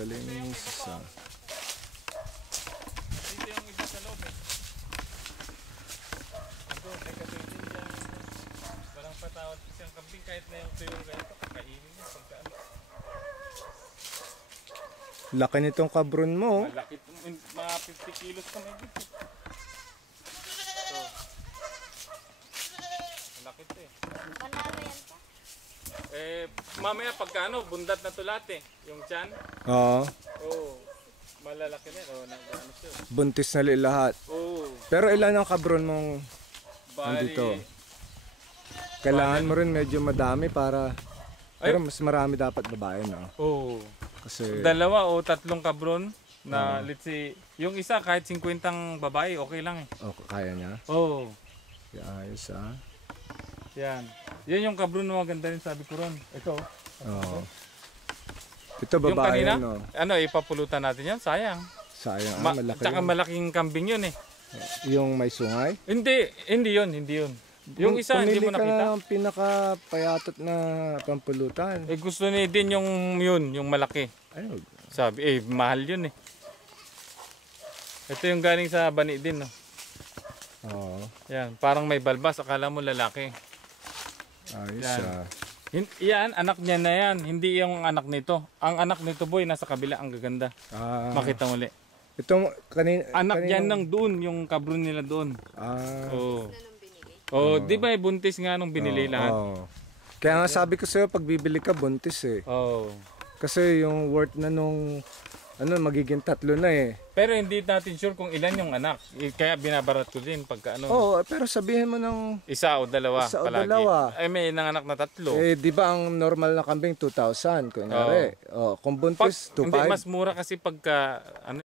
galing yung isa. Dito yung iba sa loob eh. Ito, may katuloy din dyan. Parang patawad kasi ang kambing kahit na yung tuyo ganito, kakainin niya pagka ano. Laki nitong kabron mo. Malaki, mga 50 kilos ka may dito. Ito. Malaki ito eh. Panalo yan pa. Mamaya pagka ano, bundat na to lahat eh. Yung tiyan. Oo. Oo. Malalaki na. Oo, nag-ano siya. Buntis na lahat. Oo. Pero ilan ang kabron mong Bali, nandito? Kailangan mo rin medyo madami para... Pero mas marami dapat babae, no? Oo. Kasi... Dalawa o tatlong kabron na let's say, yung isa kahit 50 babae, okay lang eh. Oh, kaya niya? Oo. Ayos ah. Yan. Yan yung kabron na maganda rin sabi ko ron. Ito. Oo. Ito Yung babae, kanina, no? ano, ipapulutan natin yan. Sayang. Sayang, malaki Tsaka yun. malaking kambing yun eh. Yung may sungay? Hindi yun. Yung isa hindi mo Pumili ka nakita. ng pinaka-payatot na pampulutan. Gusto ni din yung malaki. Ayun. Sabi, mahal yun eh. Ito yung galing sa bani din, no? Oo. Yan, parang may balbas, akala mo lalaki. Ayos Yan. ah. Yan, anak niya na yan, hindi yung anak nito. Ang anak nito boy, nasa kabila, ang gaganda. Makita muli. Ito, Anak yan ng doon, yung kabron nila doon. Oo. Di ba buntis nga nung binili lahat? Kaya nga sabi ko sa'yo, pag bibili ka, buntis eh. Oo. Kasi yung worth na nung, magiging 3 na eh. Pero hindi natin sure kung ilan yung anak. Kaya binabarat ko din pagka ano. Oo, pero sabihin mo ng... Isa o dalawa Isa o palagi. dalawa. May nanganak na 3. Di ba ang normal na kambing 2,000, kunyari. Kung buntis, Hindi, 2,500. mas mura kasi pagka ano,